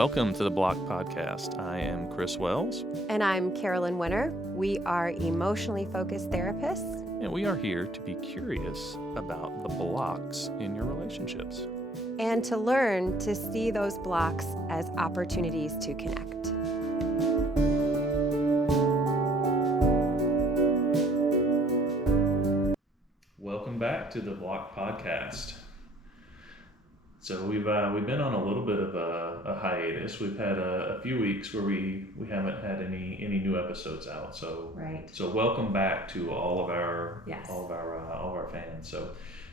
Welcome to the Block Podcast. I am Chris Wells. And I'm Carolyn Winter. We are emotionally focused therapists. And we are here to be curious about the blocks in your relationships. And to learn to see those blocks as opportunities to connect. Welcome back to the Block Podcast. So we've been on a little bit of a hiatus. We've had a few weeks where we haven't had any new episodes out. So right. So welcome back to all of our fans. So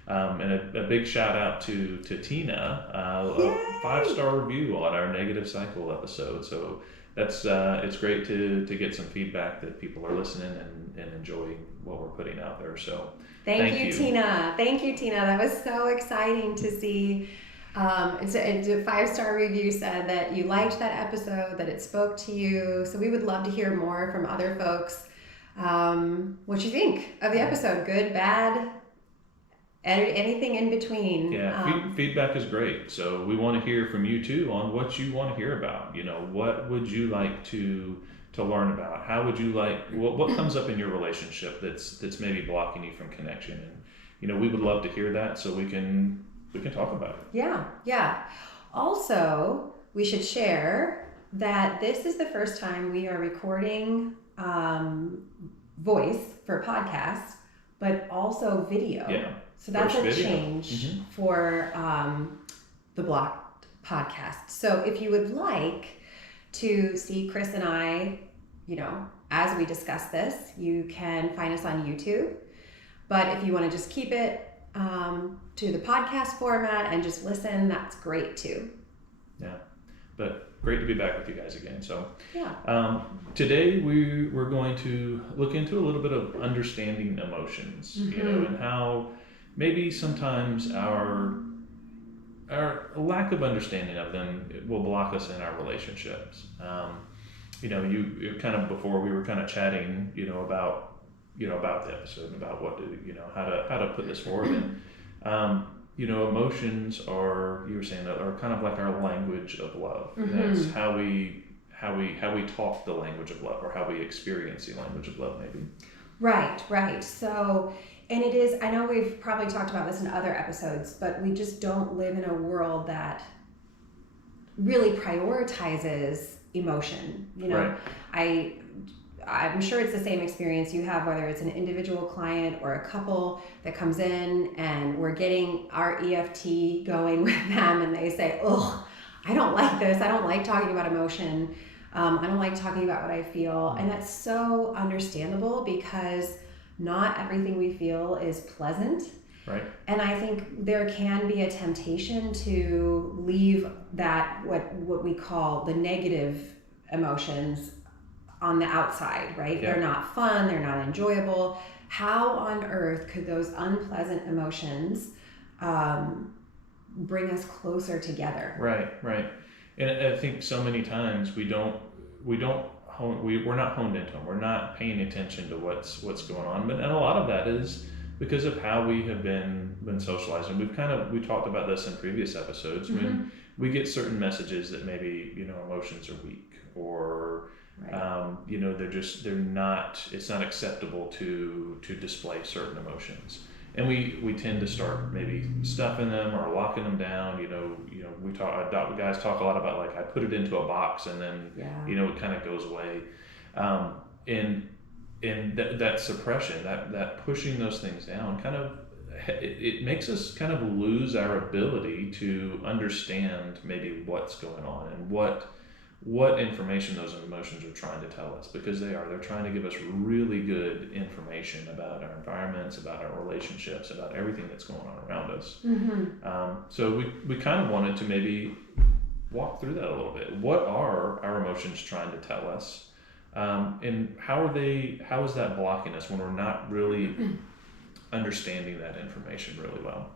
and a big shout out to Tina, a 5-star review on our negative cycle episode. So that's it's great to get some feedback that people are listening and enjoying what we're putting out there. So thank you, Tina. Thank you, Tina. That was so exciting to see. It's a 5-star review said that you liked that episode, that it spoke to you. So we would love to hear more from other folks. What you think of the episode? Good, bad, anything in between. Yeah, feedback is great. So we want to hear from you too on what you want to hear about. You know, what would you like to learn about? How would you like, what comes up in your relationship that's maybe blocking you from connection? And, you know, we would love to hear that so we can talk about it. Yeah. Also, we should share that this is the first time we are recording voice for podcasts, but also video. Yeah. So that's a change for the Block Podcast. So if you would like to see Chris and I, you know, as we discuss this, you can find us on YouTube. But if you want to just keep it to the podcast format and just listen, that's great too. Yeah, but great to be back with you guys again. So yeah, today we're going to look into a little bit of understanding emotions, you know, and how maybe sometimes our lack of understanding of them will block us in our relationships. You know, you kind of before we were kind of chatting, you know, about the episode, about what to, you know, how to put this forward. And, you know, emotions are, you were saying, are kind of like our language of love. That's how we talk the language of love, or how we experience the language of love, maybe. Right. So, and it is, I know we've probably talked about this in other episodes, but we just don't live in a world that really prioritizes emotion. You know, right. I'm sure it's the same experience you have, whether it's an individual client or a couple that comes in and we're getting our EFT going with them and they say, oh, I don't like this. I don't like talking about emotion. I don't like talking about what I feel. And that's so understandable because not everything we feel is pleasant. Right. And I think there can be a temptation to leave that, what we call the negative emotions, on the outside, right? Yeah. They're not fun, they're not enjoyable. How on earth could those unpleasant emotions bring us closer together? Right. And I think so many times we're not honed into them. We're not paying attention to what's going on. And a lot of that is because of how we have been socialized. And we talked about this in previous episodes. When we get certain messages that maybe, you know, emotions are weak, or right. You know, it's not acceptable to display certain emotions. And we tend to start maybe stuffing them or locking them down. You know, guys talk a lot about, like, I put it into a box and then, you know, it kind of goes away. And that suppression, that pushing those things down, kind of, it makes us kind of lose our ability to understand maybe what's going on and what information those emotions are trying to tell us, because they're trying to give us really good information about our environments, about our relationships, about everything that's going on around us. So we kind of wanted to maybe walk through that a little bit. What are our emotions trying to tell us? And how is that blocking us when we're not really understanding that information really well?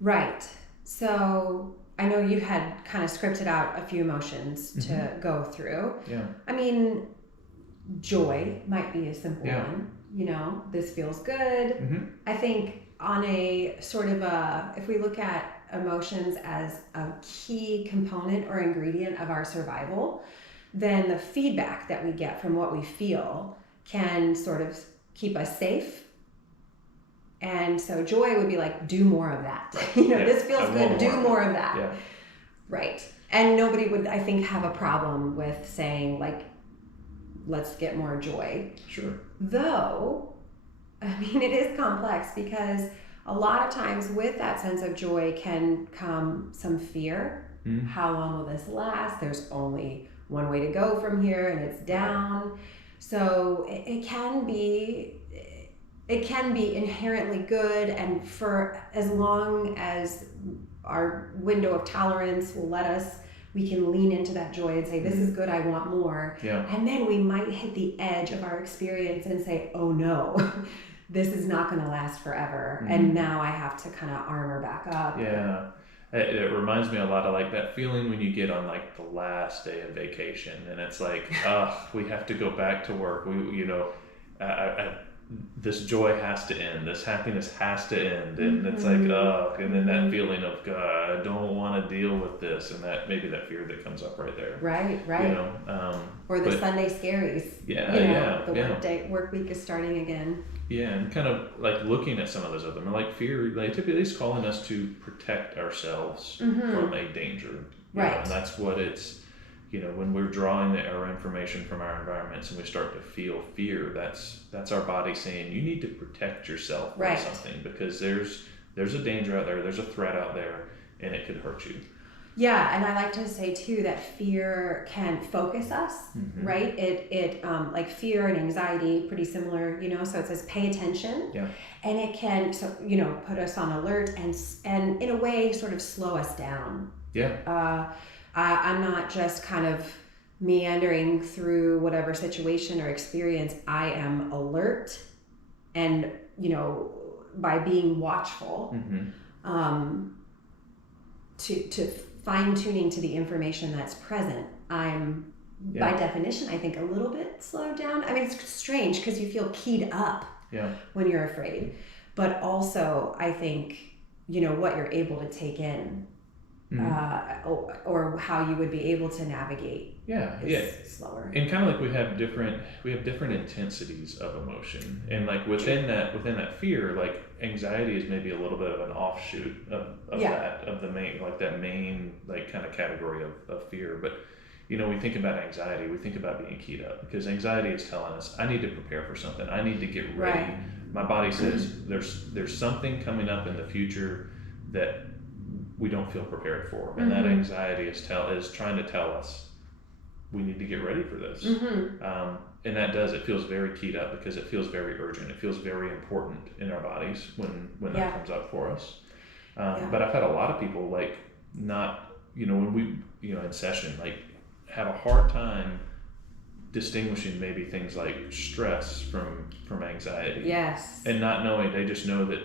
Right. So I know you had kind of scripted out a few emotions to go through. Yeah. I mean, joy might be a simple one. You know, this feels good. I think on a sort of if we look at emotions as a key component or ingredient of our survival, then the feedback that we get from what we feel can sort of keep us safe. And so joy would be like, do more of that. This feels good, do more of that. Yeah. Right. And nobody would, I think, have a problem with saying, like, let's get more joy. Sure. Though, I mean, it is complex because a lot of times with that sense of joy can come some fear. Mm-hmm. How long will this last? There's only one way to go from here and it's down. So it can be inherently good, and for as long as our window of tolerance will let us, we can lean into that joy and say, this is good, I want more. Yeah. And then we might hit the edge of our experience and say, oh no, this is not going to last forever. Mm-hmm. And now I have to kind of armor back up. Yeah. It reminds me a lot of like that feeling when you get on like the last day of vacation and it's like, we have to go back to work. This joy has to end. This happiness has to end. And it's like, and then that feeling of, God, I don't want to deal with this. And that maybe that fear that comes up right there. Right. Or the Sunday scaries. The work week is starting again. Yeah, and kind of like looking at some of those other, like fear, like typically it's calling us to protect ourselves from a danger. Right. And that's what it's, when we're drawing our information from our environments and we start to feel fear, that's our body saying, you need to protect yourself from something because there's a danger out there, there's a threat out there, and it could hurt you. Yeah, and I like to say too that fear can focus us, right? It like fear and anxiety, pretty similar, so it says pay attention. Yeah. And it can, put us on alert and in a way sort of slow us down. Yeah. I'm not just kind of meandering through whatever situation or experience. I am alert and, by being watchful, to fine-tuning to the information that's present, I'm by definition, I think, a little bit slowed down. I mean, it's strange because you feel keyed up when you're afraid, but also I think, what you're able to take in or how you would be able to navigate is slower. And kind of like we have different intensities of emotion, and like within that fear, like anxiety is maybe a little bit of an offshoot of the main like kind of category of fear. But we think about anxiety, we think about being keyed up because anxiety is telling us I need to prepare for something, I need to get ready. Right. My body says there's something coming up in the future that we don't feel prepared for, and that anxiety is trying to tell us we need to get ready for this. And it feels very keyed up because it feels very urgent. It feels very important in our bodies when that comes up for us. But I've had a lot of people like not, when we, in session, like have a hard time distinguishing maybe things like stress from anxiety. Yes. And not knowing, they just know that,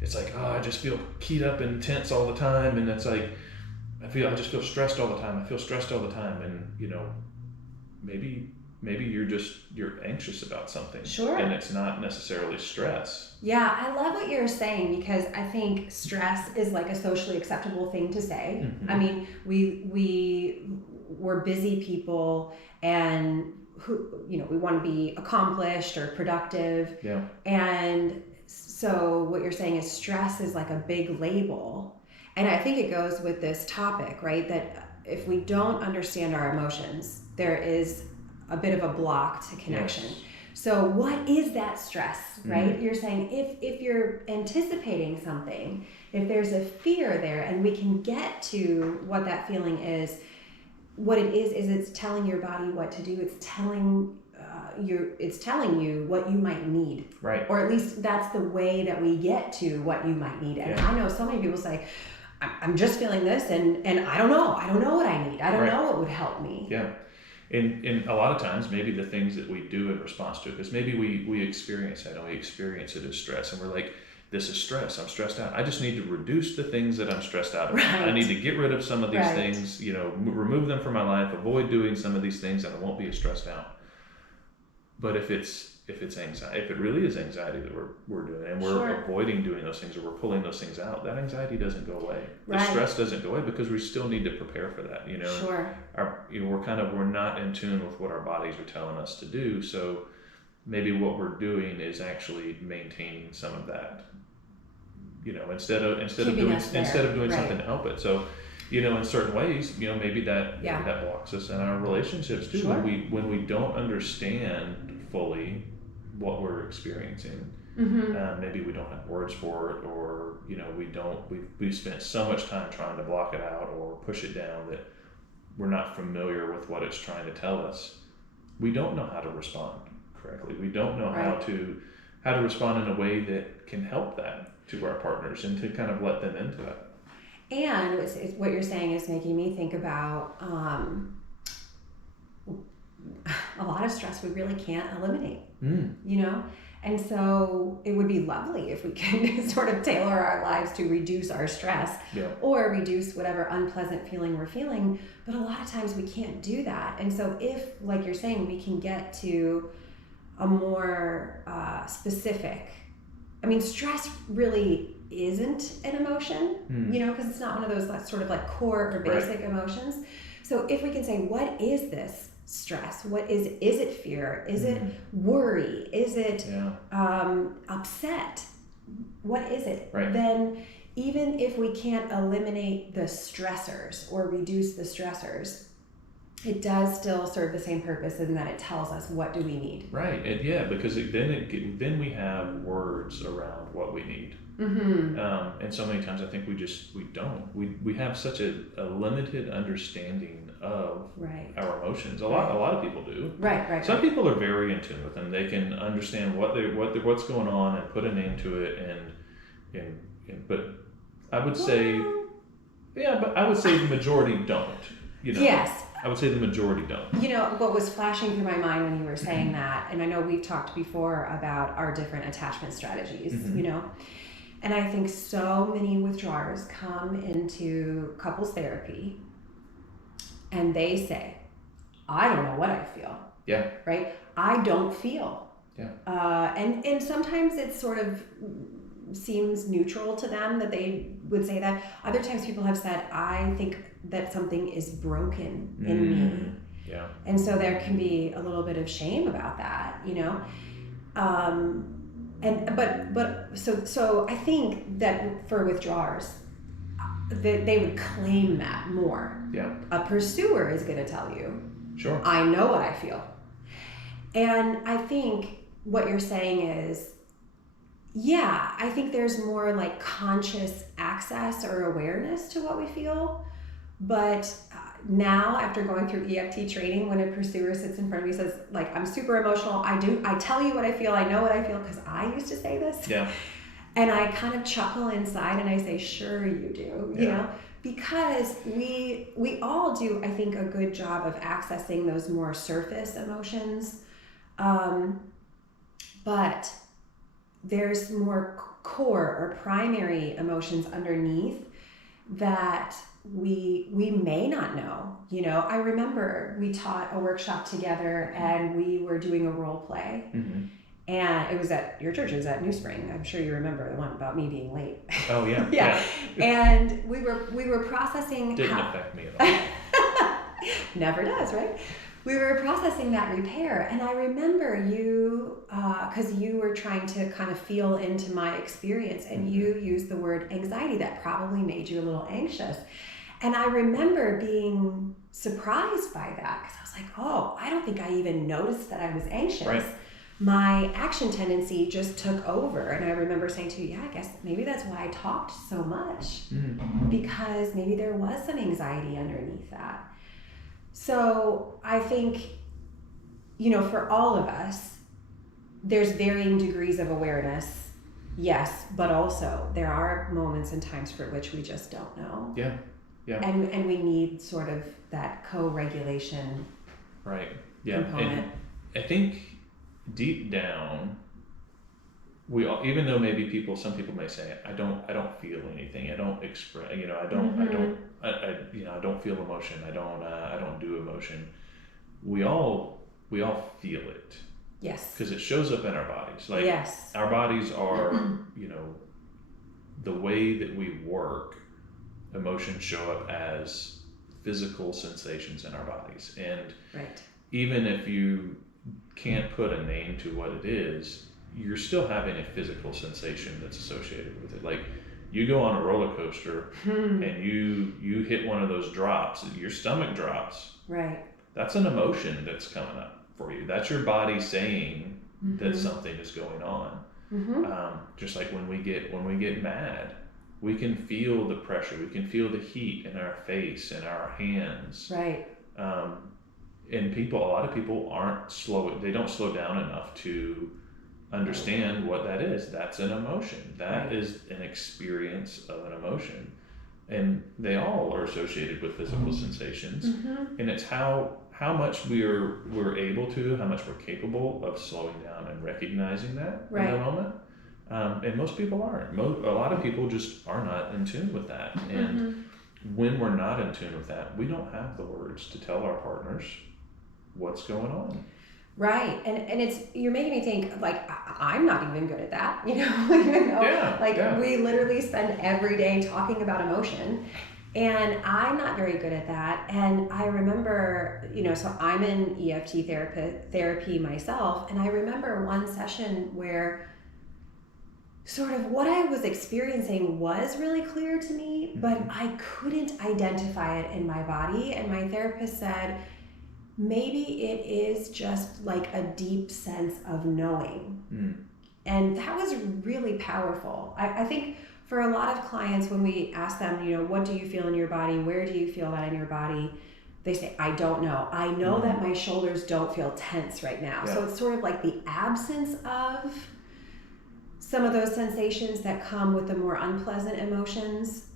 it's like, I just feel keyed up and tense all the time. And it's like, I just feel stressed all the time. I feel stressed all the time. And, maybe you're anxious about something. Sure. And it's not necessarily stress. Yeah, I love what you're saying because I think stress is like a socially acceptable thing to say. I mean, we're busy people and we want to be accomplished or productive. Yeah. And so what you're saying is stress is like a big label. And I think it goes with this topic, right? That if we don't understand our emotions, there is a bit of a block to connection. Yes. So what is that stress, right? You're saying if you're anticipating something, if there's a fear there and we can get to what that feeling is, what it is it's telling your body what to do. It's telling you what you might need. Right. Or at least that's the way that we get to what you might need. And I know so many people say, I'm just feeling this and I don't know what I need. I don't know what would help me. Yeah. And a lot of times, maybe the things that we do in response to it, because maybe we experience that and we experience it as stress and we're like, this is stress, I'm stressed out. I just need to reduce the things that I'm stressed out about. Right. I need to get rid of some of these things, remove them from my life, avoid doing some of these things and I won't be as stressed out. But if it's anxiety, if it really is anxiety that we're doing, and we're Sure. avoiding doing those things, or we're pulling those things out, that anxiety doesn't go away. Right. The stress doesn't go away because we still need to prepare for that. Sure. We're not in tune with what our bodies are telling us to do. So maybe what we're doing is actually maintaining some of that. Instead of doing something to help it. So, in certain ways, maybe that blocks us in our relationships too. Sure. When we don't understand fully what we're experiencing, maybe we don't have words for it, or we've spent so much time trying to block it out or push it down that we're not familiar with what it's trying to tell us. We don't know how to respond correctly. We don't know how to respond in a way that can help that to our partners and to kind of let them into it. And what you're saying is making me think about a lot of stress we really can't eliminate, And so it would be lovely if we could sort of tailor our lives to reduce our stress or reduce whatever unpleasant feeling we're feeling. But a lot of times we can't do that. And so if, like you're saying, we can get to a more specific, stress really isn't an emotion, because it's not one of those sort of like core or basic emotions. So if we can say, what is this stress? What is it fear? Is it worry? Is it upset? What is it? Right. Then even if we can't eliminate the stressors or reduce the stressors, it does still serve the same purpose in that it tells us what do we need. Right. Because then we have words around what we need. And so many times I think we don't. We have such a limited understanding of our emotions. A lot of people do. Right. Some people are very in tune with them. They can understand what's going on and put a name to it. But I would say, the majority don't. Yes. I would say the majority don't. What was flashing through my mind when you were saying that, and I know we've talked before about our different attachment strategies, and I think so many withdrawers come into couples therapy and they say, I don't know what I feel. Yeah. Right? I don't feel. Yeah. And sometimes it sort of seems neutral to them that they would say that. Other times people have said, I think that something is broken in me. Yeah. And so there can be a little bit of shame about that, So I think that for withdrawers, that they would claim that more. Yeah. A pursuer is going to tell you, sure, I know what I feel. And I think what you're saying is, I think there's more like conscious access or awareness to what we feel. But now, after going through EFT training, when a pursuer sits in front of me and says, like, I'm super emotional, I tell you what I feel, I know what I feel, because I used to say this. Yeah. And I kind of chuckle inside and I say, sure you do, you know, because we all do, I think, a good job of accessing those more surface emotions. But there's more core or primary emotions underneath that we may not know. I remember we taught a workshop together and we were doing a role play. And it was at your church. It was at New Spring. I'm sure you remember the one about me being late. Oh yeah. Yeah. And we were processing. Didn't affect me at all. Never does, right? We were processing that repair, and I remember you, because you were trying to kind of feel into my experience, and you used the word anxiety. That probably made you a little anxious. And I remember being surprised by that, because I was like, oh, I don't think I even noticed that I was anxious. Right. My action tendency just took over. And I remember saying to you, I guess maybe that's why I talked so much, because maybe there was some anxiety underneath that. So I think, for all of us, there's varying degrees of awareness, yes, but also there are moments and times for which we just don't know. Yeah. And we need sort of that co-regulation component. And I think deep down, we all, even though maybe some people may say, I don't feel anything. I don't express, I don't feel emotion. I don't do emotion. We all feel it. Yes. Because it shows up in our bodies. Like, yes. our bodies are, the way that we work, emotions show up as physical sensations in our bodies. And right. even if you can't put a name to what it is, you're still having a physical sensation that's associated with it. Like, you go on a roller coaster and you hit one of those drops, your stomach drops. Right. That's an emotion that's coming up for you. That's your body saying that something is going on. Just like when we get mad, we can feel the pressure. We can feel the heat in our face and our hands. Right. And a lot of people they don't slow down enough to understand what that is. That's an emotion. That is an experience of an emotion. And they all are associated with physical sensations. And it's how much we're able to, how much we're capable of slowing down and recognizing that in the moment. And most people aren't. A lot of people just are not in tune with that. And when we're not in tune with that, we don't have the words to tell our partners what's going on. Right. And you're making me think, like, I'm not even good at that, even though we literally spend every day talking about emotion, and I'm not very good at that. And I remember, so I'm in EFT therapy myself, and I remember one session where sort of what I was experiencing was really clear to me, but I couldn't identify it in my body. And my therapist said, maybe it is just like a deep sense of knowing. And that was really powerful. I think for a lot of clients, when we ask them, what do you feel in your body? Where do you feel that in your body? They say, I don't know. I know that my shoulders don't feel tense right now. Yeah. So it's sort of like the absence of some of those sensations that come with the more unpleasant emotions.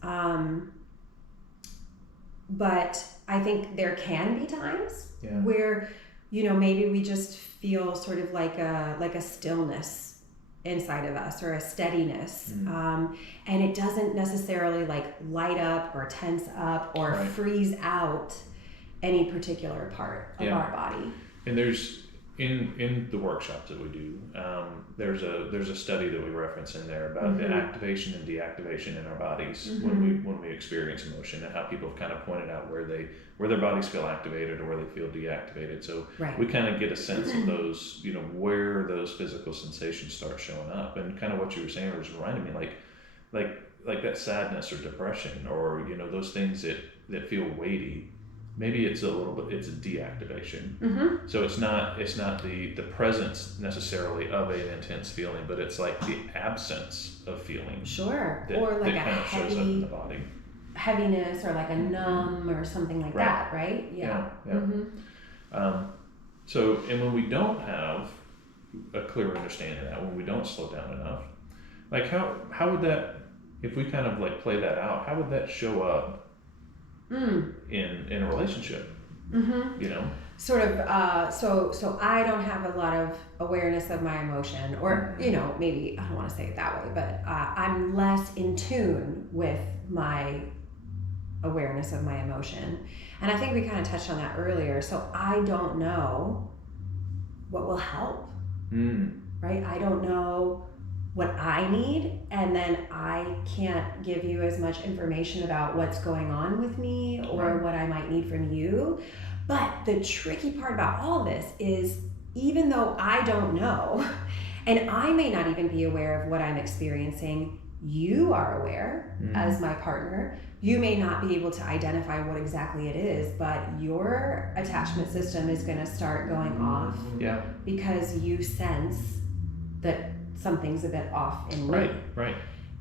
But I think there can be times where, maybe we just feel sort of like a stillness inside of us, or a steadiness. And it doesn't necessarily like light up or tense up or freeze out any particular part of our body. And there's in the workshops that we do, there's a study that we reference in there about the activation and deactivation in our bodies when we experience emotion, and how people have kind of pointed out where their bodies feel activated or where they feel deactivated. So we kind of get a sense of those, where those physical sensations start showing up. And kind of what you were saying was reminding me, like that sadness or depression, or those things that feel weighty. Maybe it's a deactivation. So it's not the presence necessarily of an intense feeling, but it's like the absence of feeling. Sure. Or like that kind of shows up in the body. Heaviness, or like a numb or something like that, right? Yeah. So, and when we don't have a clear understanding of that, when we don't slow down enough, like how would that, if we kind of like play that out, how would that show up in a relationship? Sort of so I don't have a lot of awareness of my emotion, or maybe I don't want to say it that way, but I'm less in tune with my awareness of my emotion. And I think we kind of touched on that earlier. So I don't know what will help, right? I don't know what I need, and then I can't give you as much information about what's going on with me or what I might need from you. But the tricky part about all this is, even though I don't know, and I may not even be aware of what I'm experiencing, you are aware as my partner. You may not be able to identify what exactly it is, but your attachment system is going to start going off because you sense that something's a bit off in me. Right.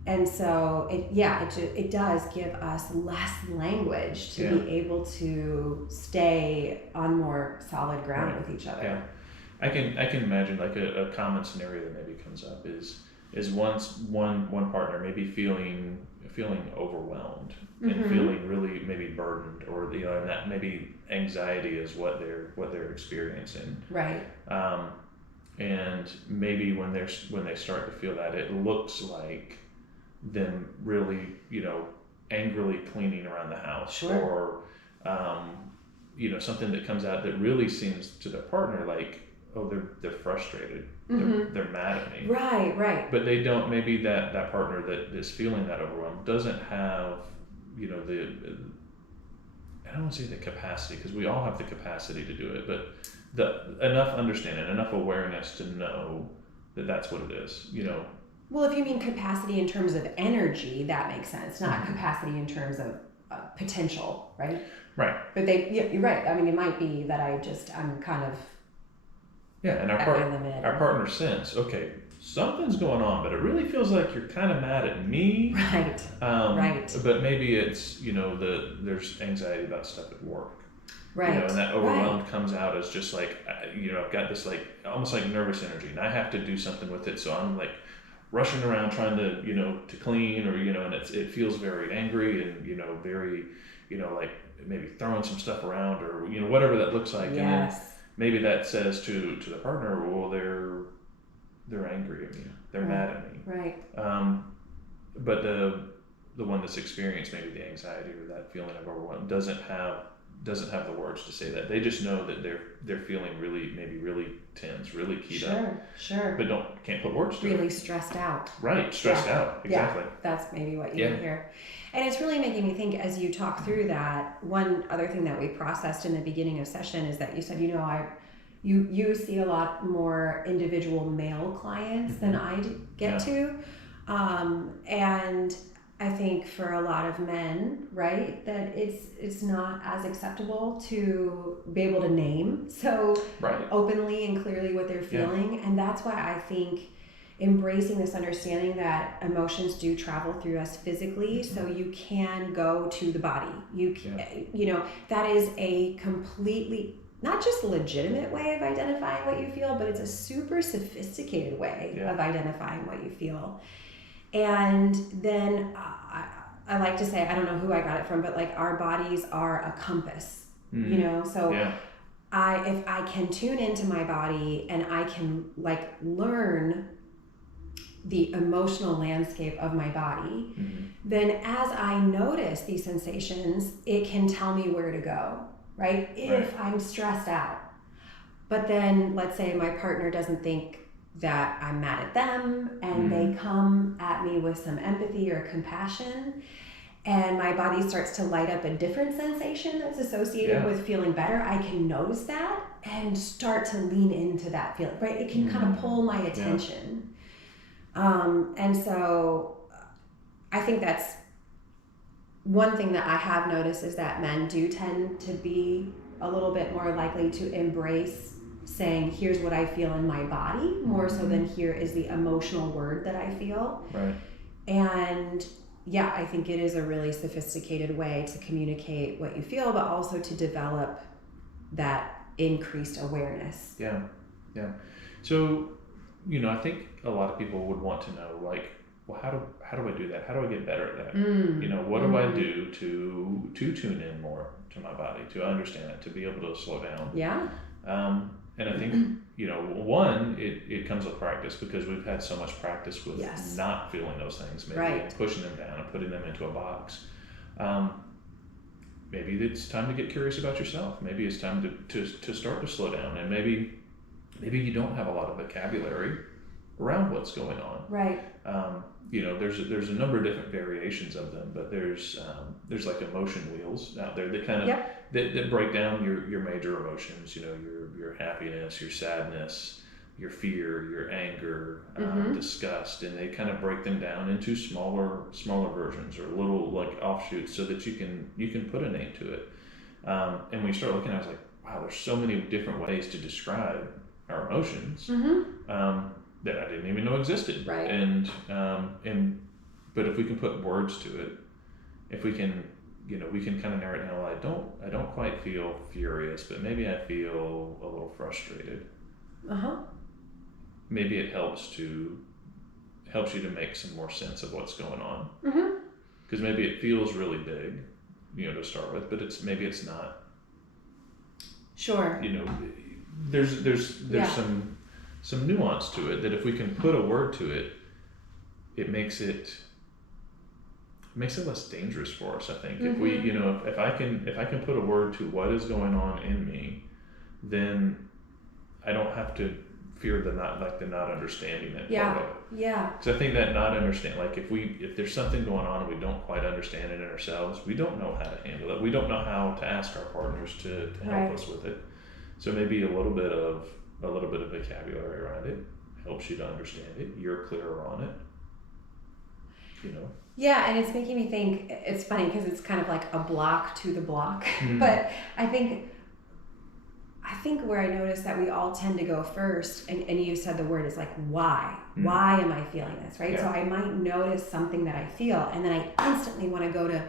And so it does give us less language to be able to stay on more solid ground with each other. Yeah. I can imagine like a common scenario that maybe comes up is once one partner maybe feeling overwhelmed and feeling really maybe burdened, or and that maybe anxiety is what they're experiencing. Right. And maybe when they start to feel that, it looks like them really, angrily cleaning around the house, or something that comes out that really seems to their partner like, oh, they're frustrated, Mm-hmm. they're mad at me, Right. but they don't, maybe that partner that is feeling that overwhelm doesn't have, you know, I don't want to say the capacity, because we all have the capacity to do it, but enough understanding, enough awareness to know that that's what it is, you know. Well, if you mean capacity in terms of energy, that makes sense, not Mm-hmm. capacity in terms of potential, right? Right. But you're right. I mean, it might be that I'm kind of And our at my limit. partner sense, okay, something's going on, but it really feels like you're kind of mad at me. Right. Right. But maybe it's, you know, there's anxiety about stuff at work. Right. You know, and that overwhelmed comes out as just like, you know, I've got this like almost like nervous energy, and I have to do something with it. So I'm like rushing around trying to, you know, to clean, or, you know, and it feels very angry and, you know, very, you know, like maybe throwing some stuff around, or, you know, whatever that looks like. Yes. And then maybe that says to the partner, well, they're angry at me, they're mad at me. Right. But the one that's experienced maybe the anxiety or that feeling of overwhelm doesn't have the words to say that. They just know that they're feeling really tense, really keyed up. Sure. But can't put words to it. Really stressed out. Right, stressed out. Exactly. Yeah, that's maybe what you hear. And it's really making me think, as you talk through that, one other thing that we processed in the beginning of session is that you said, you know, you see a lot more individual male clients than I get to. And I think for a lot of men, right, that it's not as acceptable to be able to name so openly and clearly what they're feeling. And that's why I think embracing this understanding that emotions do travel through us physically, so you can go to the body. You can, you know, that is a completely, not just legitimate way of identifying what you feel, but it's a super sophisticated way of identifying what you feel. And then I like to say, I don't know who I got it from, but like our bodies are a compass, you know? So if I can tune into my body and I can like learn the emotional landscape of my body, then as I notice these sensations, it can tell me where to go, right? If I'm stressed out. But then let's say my partner doesn't think that I'm mad at them, and they come at me with some empathy or compassion, and my body starts to light up a different sensation that's associated with feeling better. I can notice that and start to lean into that feeling, right? It can kind of pull my attention. And so I think that's one thing that I have noticed, is that men do tend to be a little bit more likely to embrace saying, here's what I feel in my body, more so than here is the emotional word that I feel. Right. And yeah, I think it is a really sophisticated way to communicate what you feel, but also to develop that increased awareness. Yeah. So, you know, I think a lot of people would want to know, like, well, how do I do that? How do I get better at that? You know, what do I do to tune in more to my body, to understand it, to be able to slow down? Yeah. And I think, you know, one, it comes with practice, because we've had so much practice with not feeling those things, maybe and pushing them down and putting them into a box. Maybe it's time to get curious about yourself. Maybe it's time to start to slow down, and maybe you don't have a lot of vocabulary around what's going on. Right. You know, there's a number of different variations of them, but there's like emotion wheels out there that kind of that break down your major emotions. You know, your happiness, your sadness, your fear, your anger, disgust, and they kind of break them down into smaller versions, or little like offshoots, so that you can put a name to it. And when you start looking, I was like, wow, there's so many different ways to describe our emotions. That I didn't even know existed. Right. And but if we can put words to it, if we can, you know, we can kind of narrow it down. Well, I don't quite feel furious, but maybe I feel a little frustrated. Maybe it helps you to make some more sense of what's going on. Because maybe it feels really big, you know, to start with, but maybe it's not. Sure. You know, there's some nuance to it, that if we can put a word to it, it makes it less dangerous for us, I think. If we, you know, if I can put a word to what is going on in me, then I don't have to fear the not understanding that part of it. Yeah. Because I think that not understand, like if there's something going on and we don't quite understand it in ourselves, we don't know how to handle it. We don't know how to ask our partners to help us with it. So maybe a little bit of vocabulary around it helps you to understand it. You're clearer on it. You know. Yeah, and it's making me think. It's funny because it's kind of like a block to the block, but I think where I notice that we all tend to go first, and you said the word is like why? Why am I feeling this, right? Yeah. So I might notice something that I feel, and then I instantly want to go to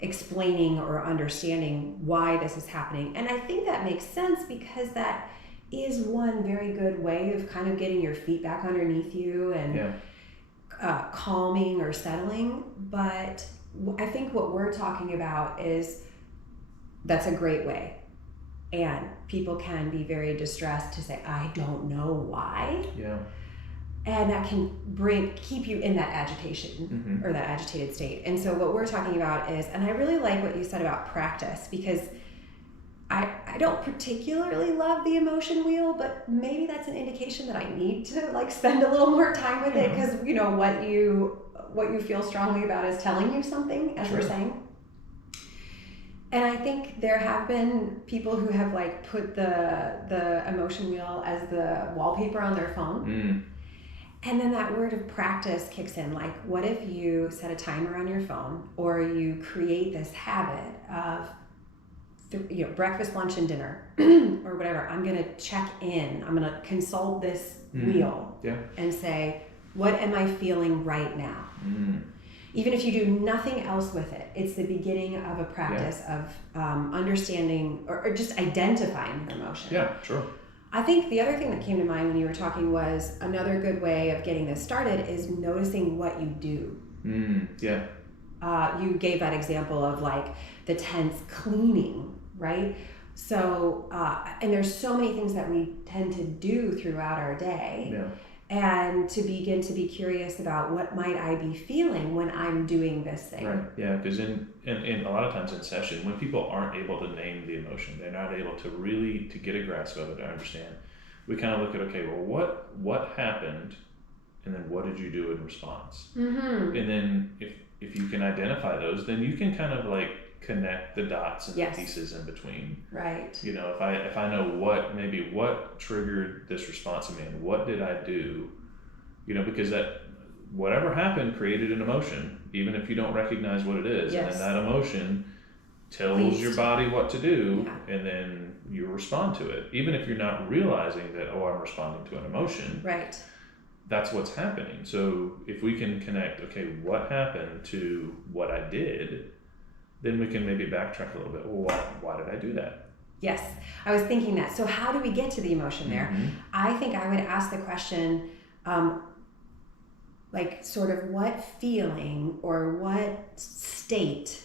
explaining or understanding why this is happening. And I think that makes sense because that is one very good way of kind of getting your feet back underneath you and calming or settling. But I think what we're talking about is that's a great way. And people can be very distressed to say, I don't know why. Yeah. And that can keep you in that agitation or that agitated state. And so what we're talking about is, and I really like what you said about practice, because I don't particularly love the emotion wheel, but maybe that's an indication that I need to like spend a little more time with it, because you know what you feel strongly about is telling you something, as we're saying. And I think there have been people who have like put the emotion wheel as the wallpaper on their phone. And then that word of practice kicks in. Like, what if you set a timer on your phone, or you create this habit of breakfast, lunch, and dinner, or whatever. I'm going to check in. I'm going to consult this wheel and say, what am I feeling right now? Even if you do nothing else with it, it's the beginning of a practice of understanding or just identifying your emotion. Yeah, sure. I think the other thing that came to mind when you were talking was another good way of getting this started is noticing what you do. You gave that example of like the tense cleaning, right? So, and there's so many things that we tend to do throughout our day. And to begin to be curious about what might I be feeling when I'm doing this thing. Right, yeah, because in a lot of times in session, when people aren't able to name the emotion, they're not able to really to get a grasp of it, to understand, we kind of look at, okay, well, what happened, and then what did you do in response? And then if you can identify those, then you can kind of like connect the dots and the pieces in between. Right. You know, if I know what triggered this response in me and what did I do, you know, because that whatever happened created an emotion, even if you don't recognize what it is. And then that emotion tells your body what to do, and then you respond to it. Even if you're not realizing that, I'm responding to an emotion. Right. That's what's happening. So if we can connect, okay, what happened to what I did, then we can maybe backtrack a little bit. Well, why did I do that? Yes, I was thinking that. So how do we get to the emotion there? I think I would ask the question, like sort of what feeling or what state,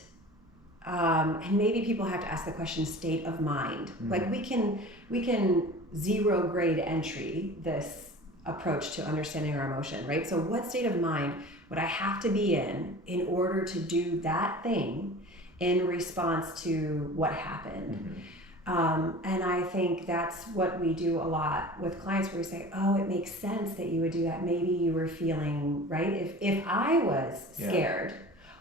and maybe people have to ask the question state of mind. Like we can zero grade entry this approach to understanding our emotion, right? So what state of mind would I have to be in order to do that thing in response to what happened? And I think that's what we do a lot with clients, where we say, it makes sense that you would do that. Maybe you were feeling, right? If I was scared,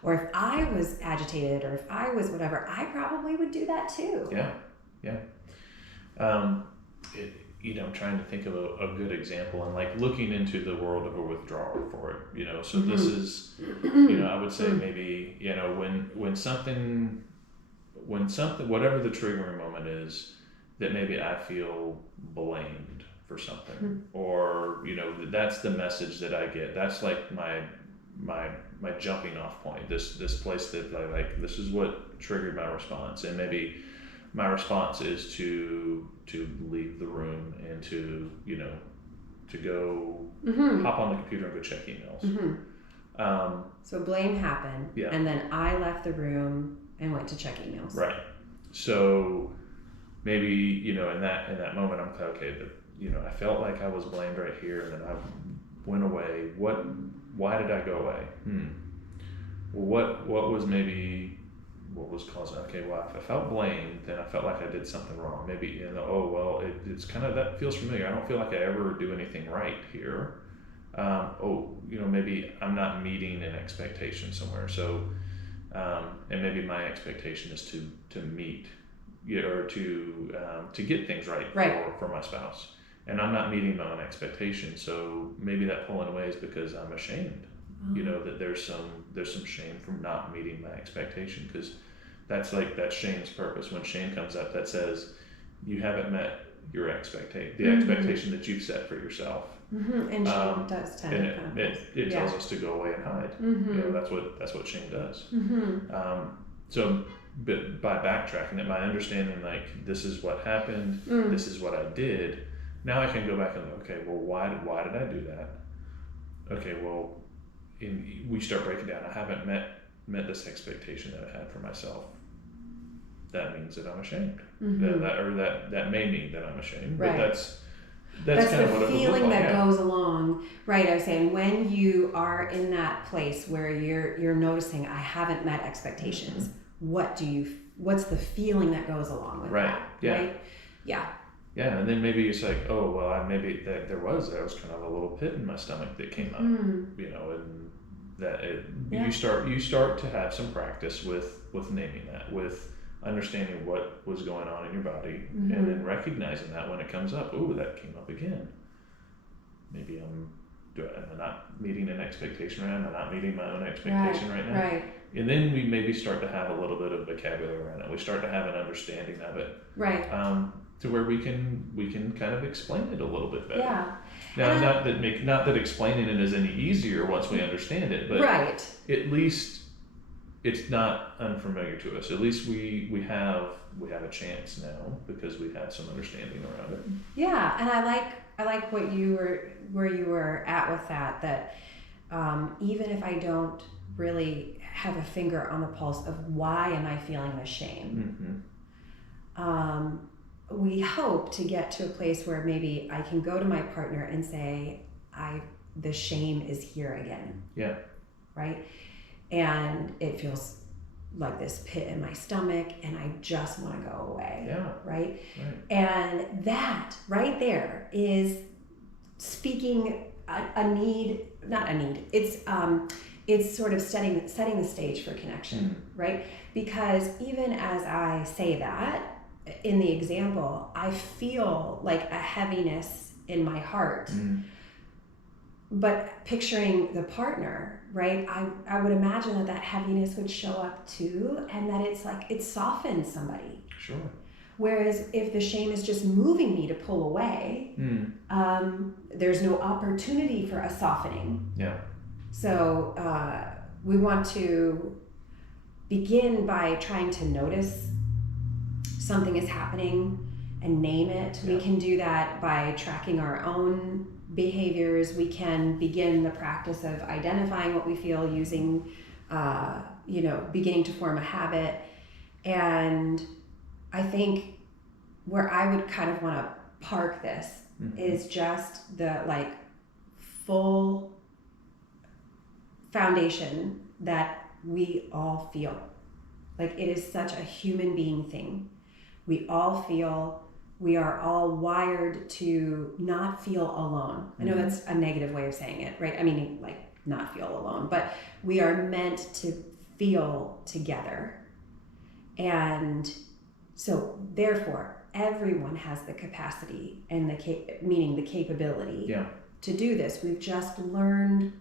or if I was agitated, or if I was whatever, I probably would do that too. I'm trying to think of a good example, and like looking into the world of a withdrawal for it, you know, so this is, I would say maybe, when something, whatever the triggering moment is, that maybe I feel blamed for something, or, that's the message that I get. That's like my jumping off point, this place that I like, this is what triggered my response. And maybe my response is to leave the room and to go hop on the computer and go check emails. So blame happened, and then I left the room and went to check emails. Right. So maybe in that moment I'm like, okay, I felt like I was blamed right here, and then I went away. Why did I go away? Well, what was maybe what was causing, okay, well, if I felt blamed, then I felt like I did something wrong. Maybe, oh, well, it's kind of, that feels familiar. I don't feel like I ever do anything right here. Maybe I'm not meeting an expectation somewhere. So, and maybe my expectation is to meet, or to get things right. For my spouse. And I'm not meeting my own expectation. So maybe that pulling away is because I'm ashamed. That there's some shame from not meeting my expectation, because that's shame's purpose. When shame comes up, that says you haven't met your expectation that you've set for yourself. Mm-hmm. And shame does tend to it tells us to go away and hide. That's what shame does. So but by backtracking it, by understanding like this is what happened, this is what I did, now I can go back and okay, well, why did I do that? Okay, well, we start breaking down. I haven't met this expectation that I had for myself. That means that I'm ashamed. That may mean that I'm ashamed. Right. But that's kind of what it would look like. The feeling that goes along. Right. I was saying, when you are in that place where you're noticing I haven't met expectations, what's the feeling that goes along with that? Yeah. Right. Yeah. Yeah, and then maybe it's like, oh, well, maybe there was kind of a little pit in my stomach that came up, and that you start to have some practice with naming that, with understanding what was going on in your body, and then recognizing that when it comes up, oh, that came up again. Maybe am I not meeting an expectation right now? Am I not meeting my own expectation right now? Right. And then we maybe start to have a little bit of vocabulary around it. We start to have an understanding of it. Right. To where we can kind of explain it a little bit better. Yeah. Now, not that explaining it is any easier once we understand it, but at least it's not unfamiliar to us. At least we have a chance now because we have some understanding around it. Yeah, and I like where you were at with that even if I don't really have a finger on the pulse of why am I feeling the shame. We hope to get to a place where maybe I can go to my partner and say, the shame is here again. Yeah. Right? And it feels like this pit in my stomach and I just want to go away. Yeah. Right? And that right there is speaking a need, not a need. It's sort of setting the stage for connection, right? Because even as I say that, in the example, I feel like a heaviness in my heart. But picturing the partner, right? I would imagine that heaviness would show up too, and that it's like it softens somebody. Sure. Whereas if the shame is just moving me to pull away, there's no opportunity for a softening. Yeah. So we want to begin by trying to notice something is happening and name it. We can do that by tracking our own behaviors. We can begin the practice of identifying what we feel using, beginning to form a habit. And I think where I would kind of want to park this is just the full foundation that we all feel. Like, it is such a human being thing. We all feel, we are all wired to not feel alone. I know that's a negative way of saying it, right? I mean, not feel alone, but we are meant to feel together. And so therefore, everyone has the capacity and meaning the capability to do this. We've just learned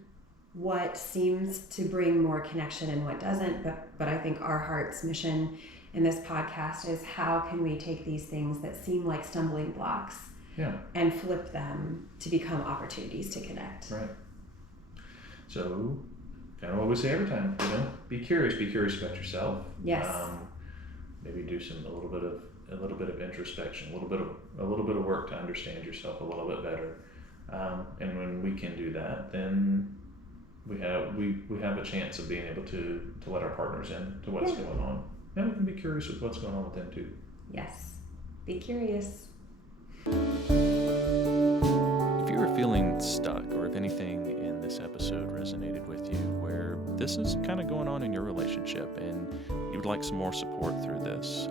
what seems to bring more connection and what doesn't, but I think our heart's mission in this podcast is how can we take these things that seem like stumbling blocks and flip them to become opportunities to connect. Right. So, kind of what we say every time, be curious about yourself. Yes. Maybe do a little bit of introspection, a little bit of work to understand yourself a little bit better. And when we can do that, then we have a chance of being able to let our partners in to what's going on. And we can be curious with what's going on with them too. Yes. Be curious. If you are feeling stuck, or if anything in this episode resonated with you, where this is kind of going on in your relationship and you would like some more support through this,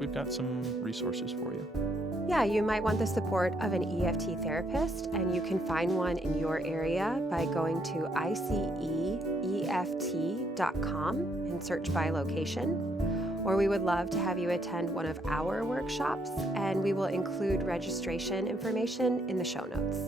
we've got some resources for you. Yeah, you might want the support of an EFT therapist, and you can find one in your area by going to iceeft.com and search by location. Or we would love to have you attend one of our workshops, and we will include registration information in the show notes.